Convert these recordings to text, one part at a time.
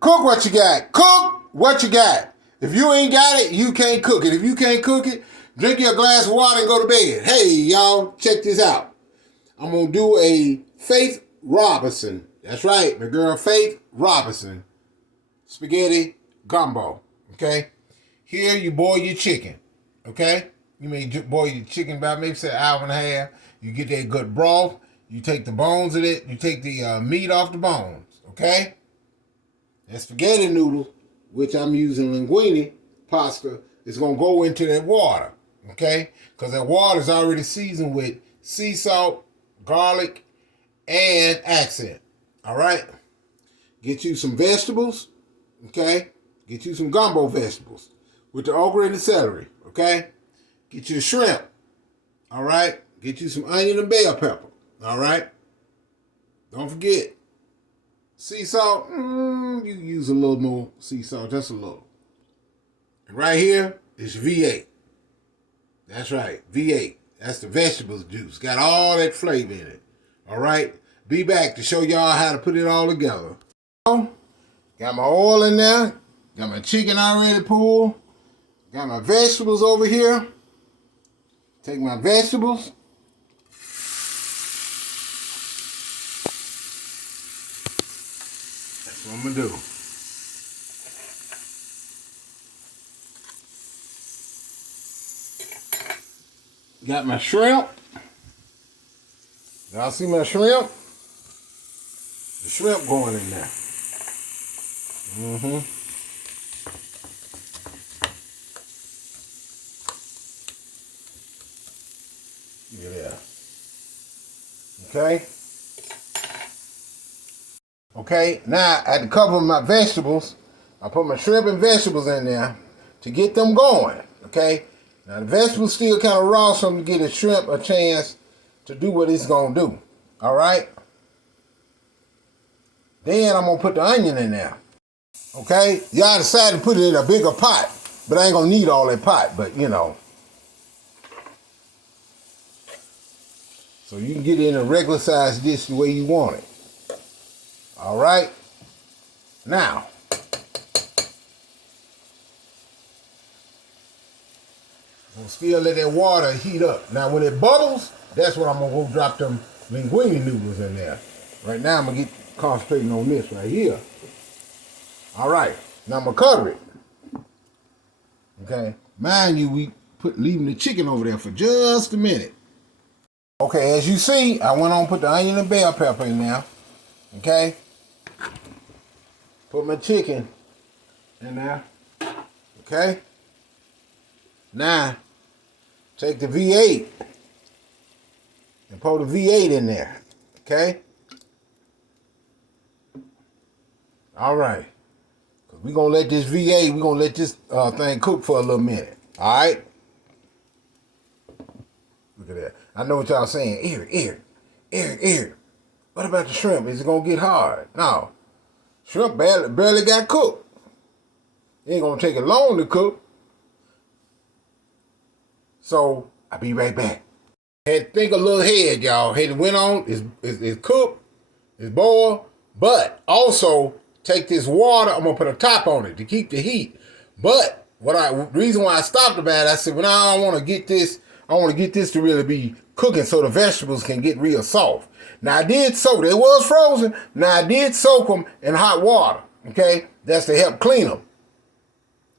Cook what you got. Cook what you got. If you ain't got it, you can't cook it. If you can't cook it, drink your glass of water and go to bed. Hey, y'all, check this out. I'm going to do a Faith Robinson. That's right, my girl Faith Robinson. Spaghetti gumbo. Okay? Here you boil your chicken. Okay? You may boil your chicken about maybe say an hour and a half. You get that good broth. You take the bones of it. You take the meat off the bones. Okay? That spaghetti noodle, which I'm using linguine pasta, is going to go into that water. Okay? Because that water is already seasoned with sea salt, garlic, and accent. All right? Get you some vegetables. Okay? Get you some gumbo vegetables with the okra and the celery. Okay? Get you a shrimp. All right? Get you some onion and bell pepper. All right? Don't forget, sea salt, you use a little more sea salt, just a little. And right here is V8. That's right, V8. That's the vegetables juice. Got all that flavor in it. All right? Be back to show y'all how to put it all together. Got my oil in there. Got my chicken already pulled. Got my vegetables over here. Take my vegetables. That's what I'm going to do. Got my shrimp. Y'all see my shrimp? The shrimp going in there. Yeah. Okay. Okay, now I had to cover my vegetables. I put my shrimp and vegetables in there to get them going. Okay. Now the vegetables still kind of raw, so I'm going to give the shrimp a chance to do what it's going to do. All right. Then I'm going to put the onion in there. Okay. Y'all decided to put it in a bigger pot, but I ain't going to need all that pot, but you know. So you can get it in a regular size dish the way you want it. All right. Now, I'm still let that water heat up. Now, when it bubbles, that's when I'm going to go drop them linguine noodles in there. Right now, I'm going to get concentrating on this right here. All right. Now, I'm going to cover it. Okay. Mind you, we leaving the chicken over there for just a minute. Okay, as you see, I went on and put the onion and bell pepper in there. Okay. Put my chicken in there. Okay. Now, take the V8 and pour the V8 in there. Okay. All right. We're going to let this V8, we're going to let this thing cook for a little minute. All right. Look at that. I know what y'all saying. Eric. What about the shrimp? Is it going to get hard? No. Shrimp barely got cooked. It ain't going to take it long to cook. So, I'll be right back. Had to think a little ahead, y'all. Had it went on, it's cooked, it's boiled, but also take this water, I'm going to put a top on it to keep the heat. But the reason why I stopped about it, I said, well, I don't want to get this, I want to get this to really be cooking so the vegetables can get real soft. Now, I did soak, they was frozen. Now, I did soak them in hot water, okay? That's to help clean them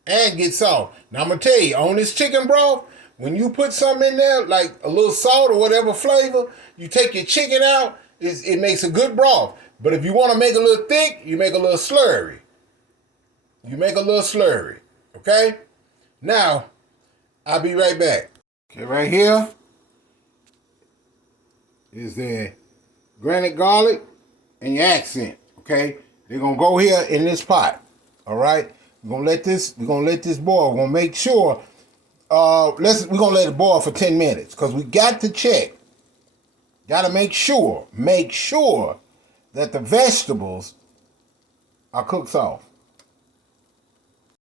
and get soft. Now, I'm going to tell you, on this chicken broth, when you put something in there, like a little salt or whatever flavor, you take your chicken out, it makes a good broth. But if you want to make it a little thick, you make a little slurry. Okay? Now, I'll be right back. Okay, right here is the granite garlic and your accent. Okay? They're gonna go here in this pot. All right? We're gonna let this boil. We're gonna make sure we're gonna let it boil for 10 minutes because we got to check. Gotta make sure that the vegetables are cooked soft.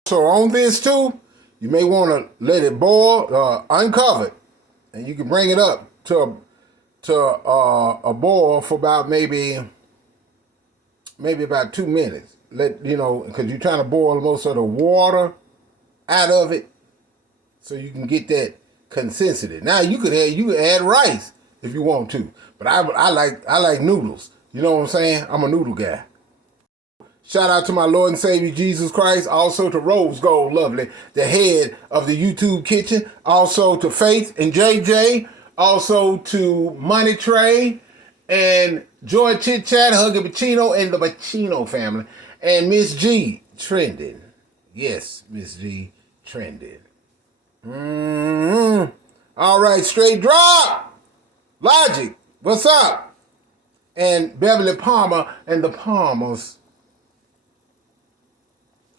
So on this too, you may want to let it boil, uncovered, and you can bring it up to a boil for about maybe about 2 minutes. because you're trying to boil most of the water out of it, so you can get that consistency. Now you could add rice if you want to, but I like noodles. You know what I'm saying? I'm a noodle guy. Shout out to my Lord and Savior Jesus Christ. Also to Rose Gold Lovely, the head of the YouTube kitchen. Also to Faith and JJ. Also to Money Trey and Joy Chit Chat, Huggy Pacino, and the Pacino family. And Miss G trending. Yes, Miss G trending. All right, straight drop. Logic, what's up? And Beverly Palmer and the Palmers.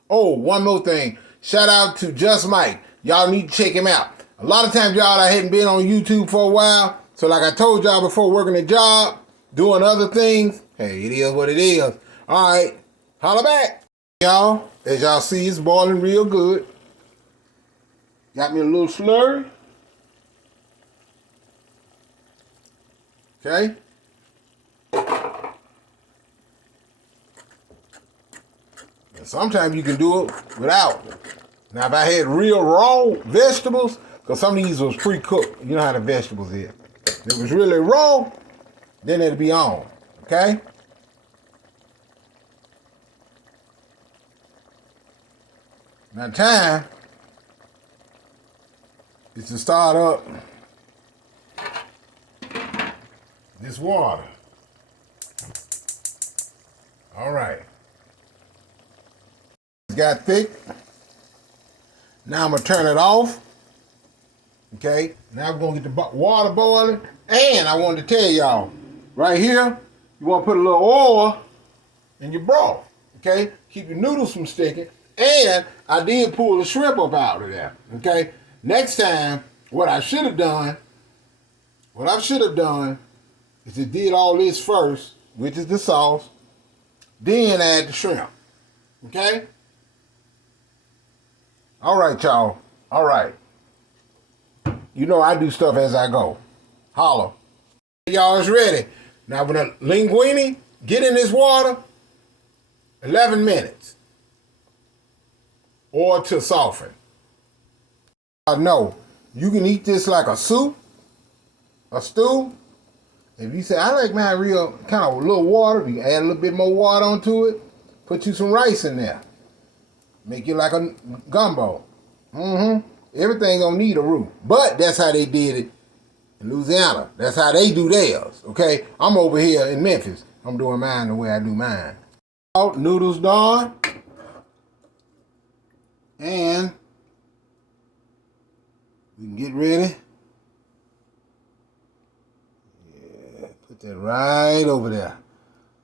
Oh, one more thing. Shout out to Just Mike. Y'all need to check him out. A lot of times, y'all, I hadn't been on YouTube for a while. So like I told y'all before, working a job, doing other things. Hey, it is what it is. All right, holla back. Y'all, as y'all see, it's boiling real good. Got me a little slurry. Okay. And sometimes you can do it without. Now, if I had real raw vegetables, because some of these was pre-cooked. You know how the vegetables is. If it was really raw, then it'd be on. Okay? Now, time is to start up this water. All right. It's got thick. Now I'm going to turn it off. Okay. Now we're going to get the water boiling. And I wanted to tell y'all, right here, you want to put a little oil in your broth. Okay. Keep your noodles from sticking. And I did pull the shrimp up out of there. Okay. Next time, what I should have done is to did all this first, which is the sauce, then add the shrimp. Okay? All right, y'all. All right. You know I do stuff as I go. Holla. Y'all is ready. Now when the linguine get in this water, 11 minutes. Or to soften. I know you can eat this like a soup, a stew. If you say, I like mine real kind of a little water, you can add a little bit more water onto it, put you some rice in there. Make it like a gumbo. Everything gonna need a roux. But that's how they did it in Louisiana. That's how they do theirs, okay? I'm over here in Memphis. I'm doing mine the way I do mine. Noodles done. And we can get ready. Yeah, put that right over there.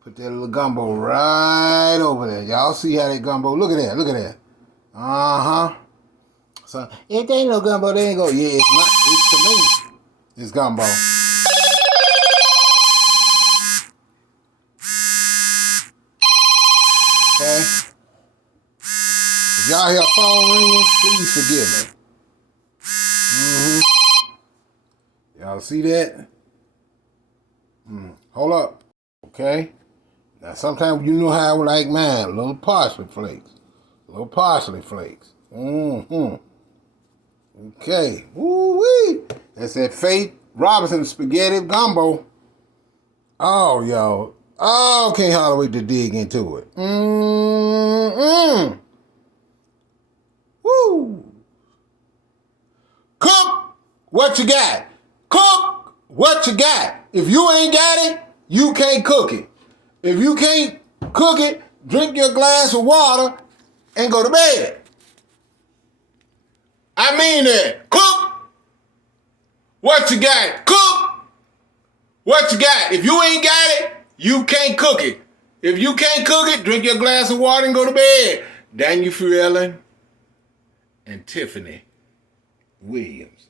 Put that little gumbo right over there. Y'all see how that gumbo, look at that, look at that. Uh-huh. So, if they ain't no gumbo, they ain't go, yeah, it's not, it's to me. It's gumbo. Okay. If y'all hear phone ringing, please forgive me. Y'all see that? Hold up. Okay. Now sometimes you know how I like mine. A little parsley flakes. Okay. Woo-wee. That's that Faith Robinson spaghetti gumbo. Oh, y'all. Oh, can't hardly wait to dig into it. Woo. Cook what you got. Cook what you got. If you ain't got it, you can't cook it. If you can't cook it, drink your glass of water and go to bed. I mean that. Cook what you got. Cook what you got. If you ain't got it, you can't cook it. If you can't cook it, drink your glass of water and go to bed. Daniel Ellen and Tiffany Williams.